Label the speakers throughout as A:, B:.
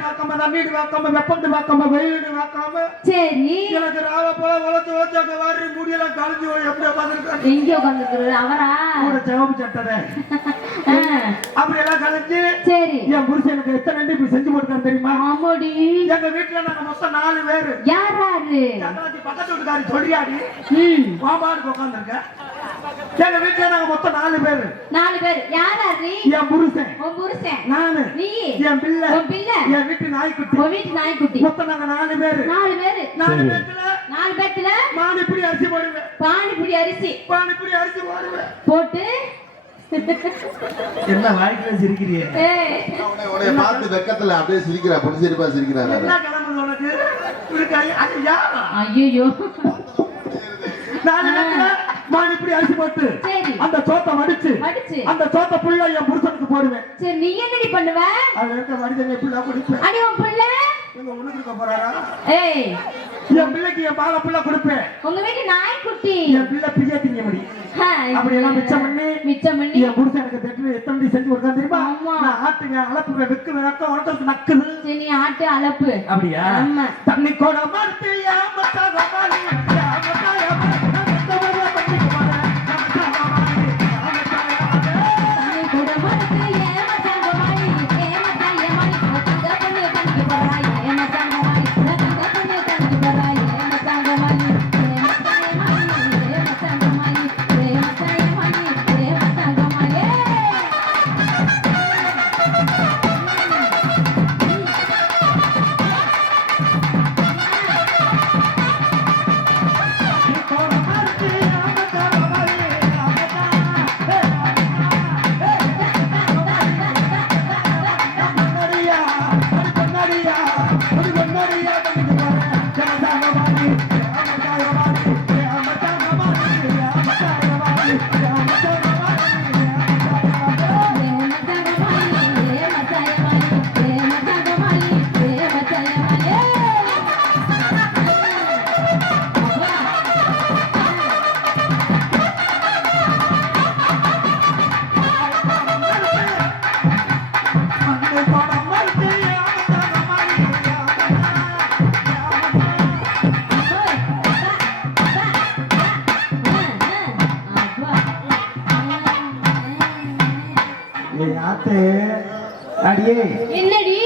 A: பார்க்காம தண்ணீர் பார்க்காம வெப்பந்து பார்க்காம வெயில் பார்க்காம
B: சரி.
A: எனக்கு ராவ போல வளர்த்து வச்சாங்க வாரி முடியெல்லாம் கழிஞ்சு போய் எப்படி உட்காந்துருக்காங்க
B: எங்க உட்காந்துருக்குறாரு அவரா?
A: கூட சிவப்பு சட்டை.
B: ஆ,
A: அப்படி எல்லாம் கழிஞ்சு
B: சரி.
A: என் புருஷனுக்கு எத்தனை நன்றி இப்படி செஞ்சு கொடுத்தாரு தெரியுமா?
B: ஆமாடி.
A: எங்க வீட்டுல நாங்க மொத்தம் நாலு பேரு.
B: யாராரு
A: தங்கச்சி பக்கத்து வீட்டுக்காரி சொல்றியாடி
B: ம்.
A: மாமாடு உட்காந்துருக்க எங்க வீட்டுல நாங்க மொத்தம் நாலு பேரு.
B: நாலு பேர். யாராரு?
A: என் புருஷன்
B: உன் புருஷன்
A: நானு.
B: நீ?
A: என் பிள்ளை.
B: உன் பிள்ளை.
A: என் வீட்டு நாய்க்குட்டி.
B: உன் வீட்டு நாய்க்குட்டி.
A: மொத்தம் நாங்க நாலு பேரு.
B: நாலு பேரு.
A: நாலு பேத்துல
B: நாலு பேத்துல
A: இப்படி அரிசி போடுவேன்.
B: பானிபுரி அரிசி.
A: பானிபுரி அரிசி போடுவேன்.
B: போட்டு.
A: என்ன வாழ்க்கையில சிரிக்கிறீங்க?
B: ஏய்,
C: உன்னை பார்த்து வெக்கத்துல அப்படியே சிரிக்கிறா புடிச்சிருப்பா சிரிக்கிறாரு
A: என்ன கிளம்புது உனக்கு? ஐயா? நாலு பேத்துல நான் இப்படி அரிசி போட்டு அந்த சோத்தை
B: அடிச்சு
A: அந்த சோத்தை புள்ள என் புருஷனுக்கு போடுவேன்.
B: சரி நீ என்னடி பண்ணுவ?
A: அது இருக்க மனிதன் எப்படி குடிப்பேன்?
B: அடி உன் பிள்ளை?
A: எங்க உனக்கு போறாரா?
B: ஏய்.
A: என் பிள்ளைக்கு என் பால புள்ள கொடுப்பேன்.
B: உங்க வீட்டு நாய்க்குட்டி.
A: என் பிள்ளை பிரிய திங்க முடி அப்படி எல்லாம் மிச்சம் பண்ணி
B: மிச்சம் பண்ணி
A: என் புருஷன் எனக்கு தெட்டு எத்தனை செஞ்சு கொடுக்கான் தெரியுமா. நான் ஆட்டுவேன் அளப்புவேன் வெக்குவேன் ரத்தம் உனக்கு நக்குது.
B: சரி நீ ஆட்டு அளப்பு
A: அப்படியா. தண்ணி கோட மறுத்து ஏமத்தா கபாலி அடியே.
B: என்னடி?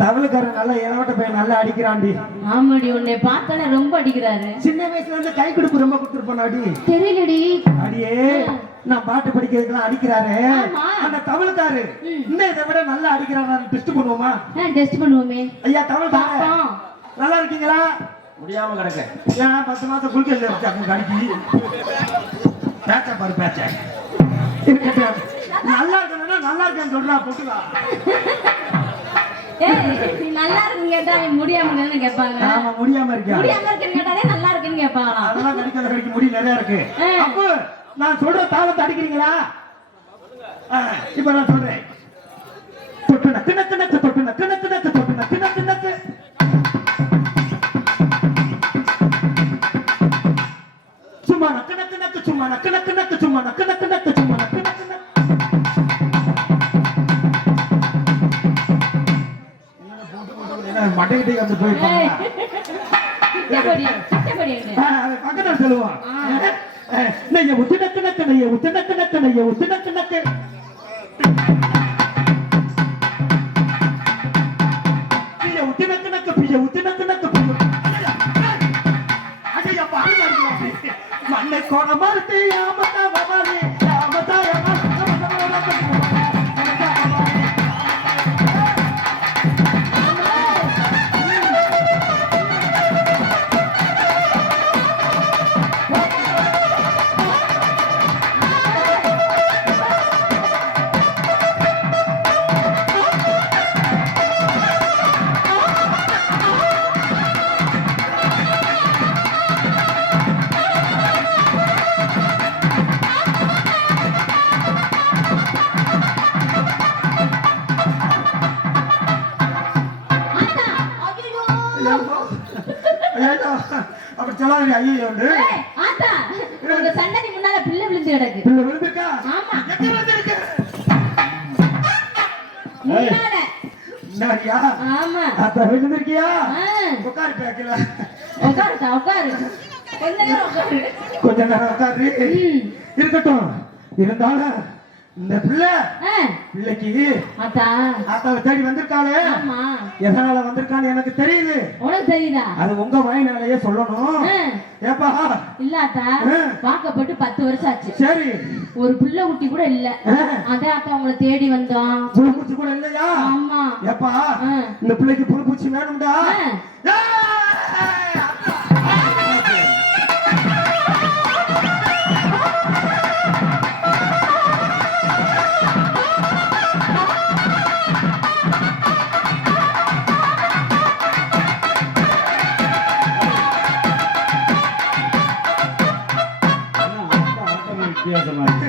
A: தவளுக்காரன் நல்லா இளவட்ட பையன் நல்லா அடிக்கிறான்டி.
B: ஆமாடி உன்னை பார்த்தாலே ரொம்ப அடிக்கிறாரு.
A: சின்ன வயசுல இருந்து கை கொடுப்பு ரொம்ப கொடுத்துருப்பான் அடி
B: தெரியலடி.
A: அடியே நான் பாட்டு படிக்கிறதுக்கெல்லாம் அடிக்கிறாரு.
B: ஆமா.
A: அந்த தவளுக்காரு. இன்னும் இதை விட நல்லா அடிக்கிறான் டெஸ்ட் பண்ணுவோமா?
B: டெஸ்ட் பண்ணுவோமே.
A: ஐயா தவளுக்கார. நல்லா இருக்கீங்களா?
D: முடியாம கிடக்க.
A: ஏன் பத்து மாசம் குளிக்கல வச்சாங்க அடிக்கி பேச்ச பாரு பேச்ச. இருக்கட்டும். நல்லா இருக்கணும்னா நல்லா இருக்கேன்னு சொல்றா போட்டுக்கா.
B: நீ நல்லா இருக்குன்னு கேட்டா முடியாம இருக்குன்னு கேட்பாங்க.
A: ஆமா முடியாம இருக்கியா?
B: முடியாம இருக்குன்னு கேட்டாலே நல்லா இருக்குன்னு கேட்பாங்களாம்
A: அதெல்லாம் கடிக்காத கடிக்க முடி நிறைய இருக்கு.
B: ஆ.
A: அப்போ நான் சொல்ற தாளத்தை அடிக்கிறீங்களா? இப்ப நான் சொல்றேன். தொட்டு நக்கு நக்கு நக்கு தொட்டு நக்கு நக்கு நக்கு தொட்டு நக்கு நக்கு நக்கு சும்மா நக்கு நக்கு நக்கு சும்மா நக்கு நக்கு நக்கு சும்மா நக்கு நக்கு மட்டைகிட்டே வந்து அது பக்கத்துல சொல்லுவான் நெய்ய உத்து நக்கு நக்கு நெய்ய உத்து நக்கு பிய உத்து நக்கு பிய உத்து நக்கு பிய மண்ணை மறுத்து விழுந்திருக்கா
B: ஆமா.
A: அத்த விழுந்திருக்கியா? உட்காரு பேக்கல.
B: உட்காரு கொஞ்ச நேரம் உட்காரு.
A: கொஞ்ச நேரம் உட்காரு. இருக்கட்டும். இருந்தாலும் இந்த பிள்ளை பிள்ளைக்கு
B: அத்தா
A: ஆத்தாவை தேடி வந்திருக்காளே. எதனால வந்திருக்கான்னு எனக்கு தெரியுது.
B: உனக்கு தெரியுதா?
A: அது உங்க வாயினாலேயே சொல்லணும். ஏப்பா.
B: இல்ல அத்தா
A: ஆ.
B: வாக்கப்பட்டு பத்து வருஷம் ஆச்சு.
A: சரி.
B: ஒரு புள்ள குட்டி கூட இல்ல. அதான் அத்தா உங்களை தேடி வந்தோம்.
A: புழு பூச்சி கூட இல்லையா?
B: ஆமா.
A: ஏப்பா. இந்த பிள்ளைக்கு புழு பூச்சி வேணும்டா?
D: வித்தியாசமா இருக்கு.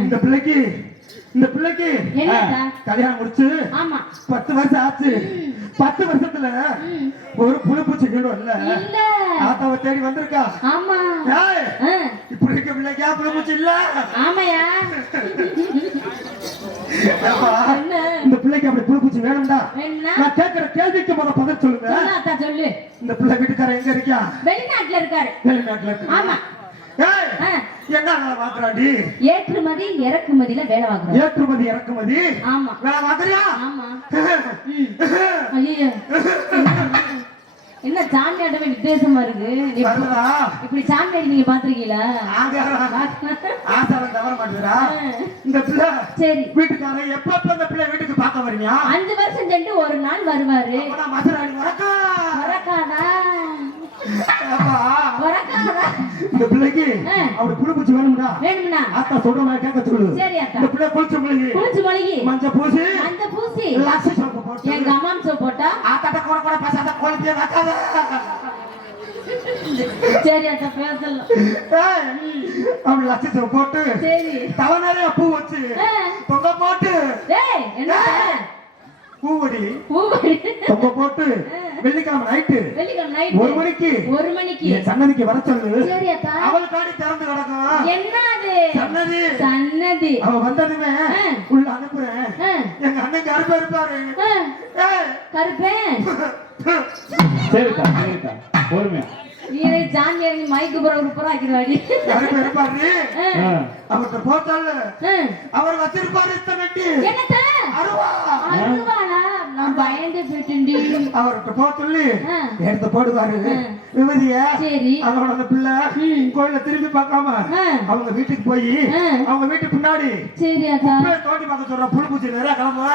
A: இந்த பிள்ளைக்கு இந்த பிள்ளைக்கு கல்யாணம் முடிச்சு
B: ஆமா.
A: பத்து வருஷம் ஆச்சு. பத்து வருஷத்துல. ஒரு புழு பூச்சி இல்ல. ஆத்தாவை தேடி வந்திருக்கா.
B: ஆமா.
A: பிள்ளைக்கா புழு பூச்சி இல்ல
B: ஆமாயா
A: இந்த பிள்ளைக்கு அப்படி புழு பூச்சி வேணும்டா நான் கேட்கிற கேள்விக்கு முத பதில் சொல்லுங்க.
B: சொல்லு.
A: இந்த பிள்ளை வீட்டுக்காரன் எங்க இருக்கியா?
B: வெளிநாட்டுல இருக்காரு.
A: வெளிநாட்டுல இருக்கு
B: ஆமா.
A: என்ன பாக்குறாடி
B: ஏற்றுமதி இறக்குமதியில வேலை
A: ஏற்றுமதி இறக்குமதி?
B: ஆமா.
A: வேலை பாக்குறியா
B: ஆமா. என்ன சாமியாட்டமே வித்தியாசமா இருக்கு? இப்படி சாமியாடி நீங்க பாத்திருக்கீங்களா
A: ஆசாரம். தவற மாட்டேங்கிறா இந்த பிள்ளை
B: சரி.
A: வீட்டுக்காரன் எப்ப இந்த பிள்ளை வீட்டுக்கு பார்க்க வரீங்க
B: அஞ்சு வருஷம் சென்று ஒரு நாள் வருவாரு.
A: மதுராணி வணக்கம்
B: வரக்காதா
A: இந்த பிள்ளைக்கு
B: ஆ.
A: அப்படி புழு பூச்சி வேணும்டா.
B: வேணும்னா?
A: ஆத்தா சொல்ற மாதிரி கேட்க சொல்லு.
B: சரி அத்தா.
A: இந்த பிள்ளை குளிச்சு முழுகி
B: குளிச்சு மொழிகி
A: மஞ்சள் பூசி
B: அந்த பூசி
A: சோப்பு போட்டு
B: அம்மாம் சோப் போட்டா
A: ஆத்தாட்ட கூட கூட பேசாத குழந்தைய வைக்காத
B: சரி
A: ஏய், அப்படி லக்ஸி சோப்பு போட்டு
B: சரி
A: தலை நிறைய பூ வச்சு. தொங்க போட்டு
B: என்ன
A: பூவடி. தொங்க போட்டு வெள்ளிக்கிழமை நைட்டு ஒரு மணிக்கு.
B: ஒரு மணிக்கு.
A: சன்னதிக்கு வர சொல்லு. அவள் காடி திறந்து கிடக்கும்
B: என்னது?
A: சன்னதி.
B: சன்னதி.
A: அவ வந்ததுமே. உள்ள அனுப்புறேன். எங்க அண்ணன் கருப்பா இருப்பாரு.
B: கருப்பேன்
D: சரிக்கா சரிக்கா பொறுமையா.
B: ஏறி மைக்கு புற உருப்புற ஆக்கிடுவாடி.
A: கருப்பா இருப்பாரு?
D: ஆ,
A: அவர்கிட்ட போச்சால அவர் வச்சிருப்பாரு இத்தனை
B: என்னத்த?
A: அருவா.
B: அழுவாளா நான் பயந்து போயிட்டேன்டி.
A: அவர்கிட்ட. எடுத்து போடுவாரு.
B: ஆ.
A: விபதிய.
B: சரி.
A: அதோட அந்த பிள்ளை. கோயில திரும்பி பார்க்காம. அவங்க வீட்டுக்கு போய். அவங்க வீட்டுக்கு பின்னாடி
B: சரி அக்கா.
A: தோண்டி பார்க்க சொல்ற. புழு பூச்சி நிறைய கிளம்புவா.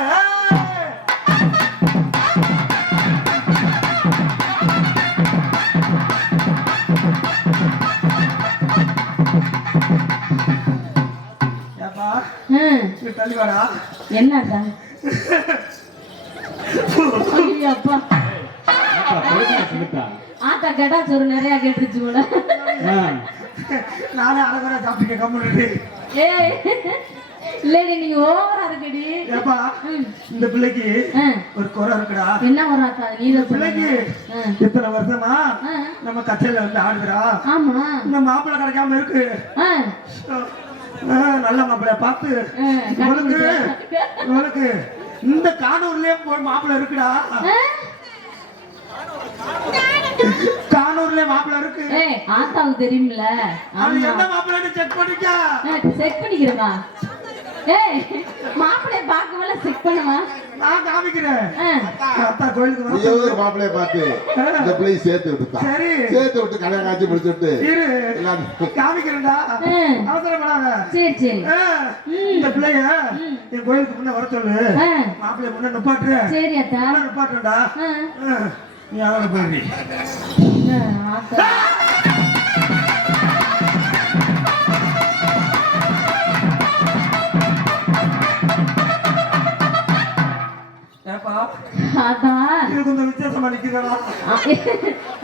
A: இங்க தள்ளி வாடா.
B: என்னக்கா ஐயோ அப்பா ஆத்தா கேட்டா சொரு நிறைய கேட்டுருச்சு போல.
A: நானே அரைகுறை சாப்பிட்டு கம்முன்னு
B: ஏய் இல்லடி நீங்க ஓவரா இருக்குடி.
A: ஏப்பா இந்த பிள்ளைக்கு ஒரு குறை இருக்குடா.
B: என்ன ஆத்தா? நீ
A: இந்த பிள்ளைக்கு. இத்தனை வருஷமா நம்ம கச்சையில வந்து ஆடுகிறா
B: ஆமா.
A: இந்த மாப்பிள்ளை கிடைக்காம இருக்கு. நல்ல மாப்பிள்ளைய பார்த்து. உனக்கு. உனக்கு இந்த கானூர்லயே போய் மாப்பிள்ளை இருக்குடா.
B: ஆ?
A: கானூர்லயே மாப்பிள்ளை இருக்கு.
B: ஆத்தாவுக்கு தெரியும்ல
A: அது எந்த மாப்பிள்ளைன்னு செக் பண்ணிக்க.
B: செக் பண்ணிக்கிறவா ஏய் மாப்பிள்ளைய பார்க்கவல செக் பண்ணுவா
A: நான் காமிக்கிறேன். அத்தா கோயிலுக்கு வர
C: நீ ஒரு மாப்பிள்ளைய பார்த்து இந்த பிள்ளையை சேர்த்து விட்டுதான்
A: சரி.
C: சேர்த்து விட்டு கல்யாணம் காட்சி முடிச்சு விட்டு
A: இரு காமிக்கிறேன்டா. அவசரப்படாத.
B: சரி சரி.
A: இந்த பிள்ளைய என் கோயிலுக்கு முன்ன வர சொல்லு.
B: ஆ,
A: மாப்பிள்ளை முன்ன நிப்பாட்டு
B: சரி அத்தா.
A: முன்ன நிப்பாட்டுடா
B: ஆ,
A: ஆ, நீ அவளை போயிடுறி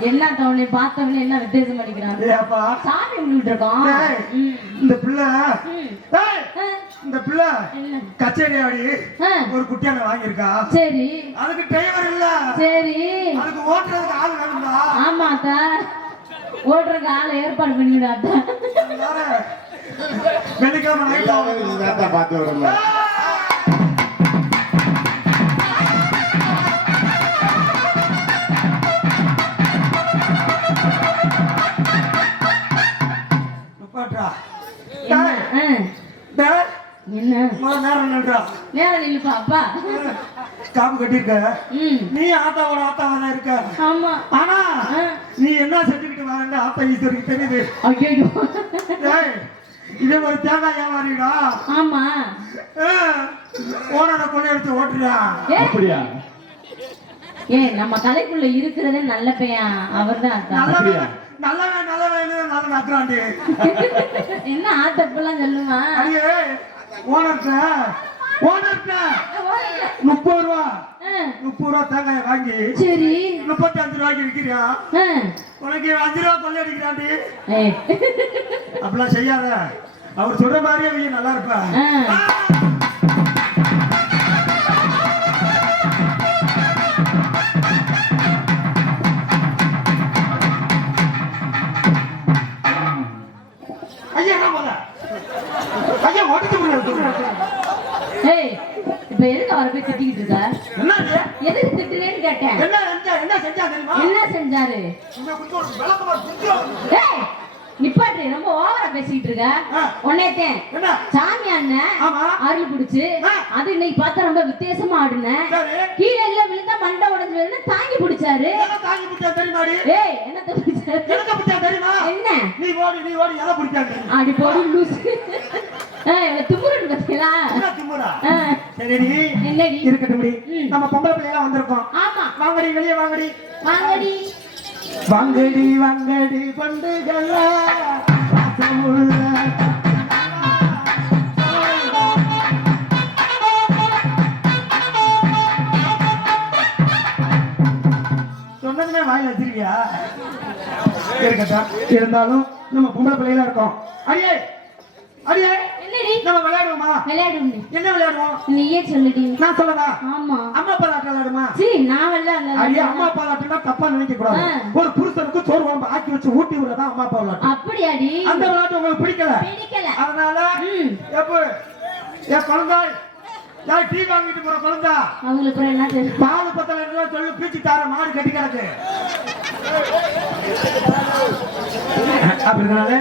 B: என்ன தவணை பார்த்தவனே என்ன வித்தியாசம் பண்ணிக்கிறான்
A: ஏப்பா
B: சாமி கும்பிட்டு இருக்கோம்.
A: இந்த பிள்ளை. இந்த பிள்ளை? கச்சேரி ஆடி ஒரு குட்டியான வாங்கியிருக்கா.
B: சரி.
A: அதுக்கு டிரைவர் இல்ல.
B: சரி.
A: அதுக்கு ஓட்டுறதுக்கு ஆள் வேணும்டா.
B: ஆமா அத்தா. ஓட்டுறதுக்கு ஆளை ஏற்பாடு அத்தா.
A: அதனால வெள்ளிக்கிழமை
C: எல்லாமே. இதுதான் பார்த்து விடணும்
B: என்ன?
A: நேரம் நில்றா.
B: நேரம் நில்லுப்பா அப்பா.
A: காப்பு கட்டியிருக்க.
B: ம்.
A: நீ ஆத்தாவோட ஆத்தாவா தான் இருக்க.
B: ஆமா.
A: ஆனா
B: ஆ.
A: நீ என்ன செஞ்சுக்கிட்டு வரேன்னு ஆத்தா ஈஸ்வருக்கு தெரியுது.
B: ஐயோ
A: டேய், இது ஒரு தேங்காய் வியாபாரிடா.
B: ஆமா.
A: ஓனரை கொண்டு எடுத்து ஓட்டுறியா?
B: ஏ.
D: அப்படியா?
B: ஏ நம்ம கலைக்குள்ள இருக்கிறதே நல்ல பையன். அவர்தான் அக்கா
A: நல்லவன் நத்துறாண்டி
B: என்ன ஆட்டப்பெல்லாம் சொல்லுமா?
A: அடியே ஓனர்ட்ட ஓனர்ட்ட. முப்பது ரூபா. முப்பது ரூபா தேங்காய் வாங்கி
B: சரி.
A: முப்பத்தி அஞ்சு ரூபாய்க்கு விற்கிறியா? உனக்கு அஞ்சு ரூபா கொள்ளை அடிக்கிறாண்டி. அப்படிலாம் செய்யாத. அவர் சொல்ற மாதிரியே நல்லா இருப்ப.
B: ஏய், இப்ப எதுக்கு அவரை போய் திட்டிக்கிட்டு இருக்க?
A: என்ன?
B: எதுக்கு திட்டுறேன்னு கேட்டேன்.
A: என்ன என்ன
B: என்ன செஞ்சாரு? ஏய், நிப்பாட்டு ரொம்ப ஓவரா பேசிட்டு இருக்க.
A: என்ன?
B: சாமி அண்ணன். அருள் பிடிச்சு
A: ஆ.
B: அது இன்னைக்கு பார்த்தா ரொம்ப வித்தியாசமா ஆடுனேன்
A: சரி.
B: கீழே எல்லாம் விழுந்தா மண்டை உடைஞ்சு விழுந்து தாங்கி பிடிச்சாரு. ஏய் பிடிச்சாரு?
A: பிடிச்சா தெரியுமா?
B: என்ன?
A: நீ ஓடி நீ ஓடி எதை பிடிச்சாங்க
B: அடி போடி லூசு. துமுருன்னு
A: திமுறா
B: ஆ,
A: சரி
B: என்னடி?
A: இருக்கட்டும். நம்ம பொம்பளை வந்திருக்கோம்.
B: ஆமா.
A: வாங்கடி வெளியே வாங்கடி.
B: வாங்கடி.
A: வாங்கடி வாங்கடி பண்டுகள சொன்னதுமே வாயில வச்சிருக்கியா? இருக்கட்டும். இருந்தாலும் நம்ம பொம்பளை பிள்ளைகளா இருக்கோம். அடியே. அடியே. நம்ம விளையாடுவோமா?
B: விளையாடுங்க
A: என்ன விளையாடுவோம்?
B: நீயே சொல்லுடி.
A: நான் சொல்லவா?
B: ஆமா.
A: அம்மா அப்பா விளையாடுமா?
B: சீ நான் விளையாடல
A: ஐயா அம்மா அப்பா விளையாட்டுனா தப்பா நினைக்க கூடாது. ஒரு புருஷனுக்கு சோறு குழம்பு ஆக்கி வச்சு ஊட்டி விடுறதா அம்மா அப்பா விளையாட்டு.
B: அப்படியாடி?
A: அந்த விளையாட்டு உங்களுக்கு பிடிக்கல?
B: பிடிக்கல.
A: அதனால
B: ம்.
A: எப்ப? என் குழந்தை நான் டீ வாங்கிட்டு போற குழந்தை?
B: அவங்களுக்கு என்ன
A: பால் பத்தல சொல்லி பீச்சு தார மாடு கட்டி கிடக்கு. அப்படினால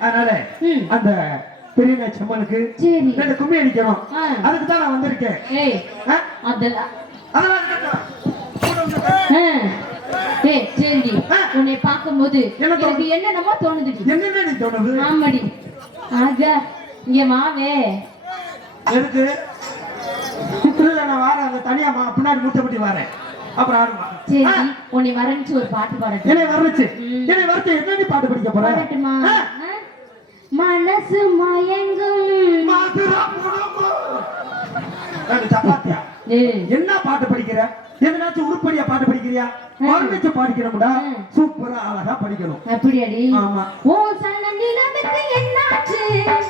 A: அதனால. அந்த பெரிய செம்மனுக்கு
B: சரி.
A: ரெண்டு கும்மி அடிக்கணும். அதுக்கு தான் நான் வந்திருக்கேன். ஆ.
B: உன்னை பார்க்கும்போது
A: என்ன தோணுது?
B: எனக்கு என்னென்னமோ தோணுதுடி
A: என்னென்ன தோணுது?
B: ஆமாடி. ஆகா இங்க மாவே.
A: எதுக்கு? இல்ல நான் வாரேன். அந்த தனியா பின்னாடி முட்டப்பட்டி வரேன். அப்புறம் ஆடுமா
B: சரி. உன்னை வரணிச்சு ஒரு பாட்டு பாடட்டும்.
A: என்னை வரணுச்சு. என்னை வரச்சு என்னடி பாட்டு படிக்க போற?
B: பாடட்டுமா
A: ஆ,
B: ஆ? மனசு மயங்கும்.
A: சப்பாத்தியா?
B: ஏய்,
A: என்ன பாட்டு படிக்கிற? எதனாச்சும் உருப்படியா பாட்டு படிக்கிறியா? வரணிச்சு பாடிக்கணும்டா. சூப்பரா அழகா படிக்கணும்.
B: அப்படியாடி?
A: ஆமா.
B: ஓ சன நிலவுக்கு என்னாச்சு?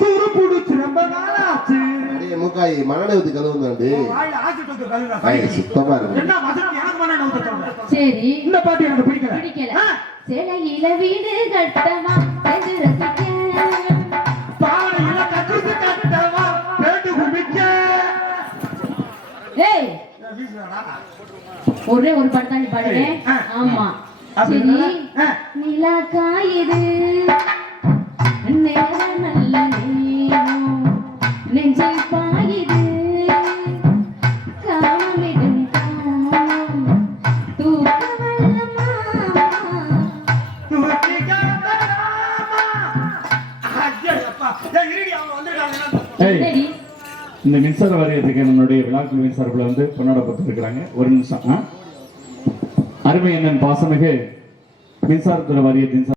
A: துரு புடிச்சு ரொம்ப நாளாச்சு.
C: அடே மூக்காய் ஊத்தி கதவு தாண்டு
A: உன் வாயில ஆசிட் வந்து கழுவுடா,
C: வாய். சுத்தமா இருக்கு.
A: என்ன வசனம் எனக்கு மன நோக்க சொல்ற
B: சரி.
A: இந்த பாட்டு எனக்கு பிடிக்கல.
B: பிடிக்கல.
A: ஆ,
B: சிலையில வீடு கட்டவா செஞ்சு ஒரே ஒரு பாட்டு தான் நீ. ஆமா. சரி.
A: அப்படின்னா, ஆ,
B: நிலா காயுது. நேரம் நல்ல நேரம்
D: இந்த மின்சார வாரியத்துக்கு நம்மளுடைய விழாக்குழுவின் சார்பில் வந்து கொண்டாடப்பட்டு இருக்கிறாங்க ஒரு நிமிஷம் அருமை அண்ணன் பாசமிகு மின்சாரத்துறை வாரியத்தின்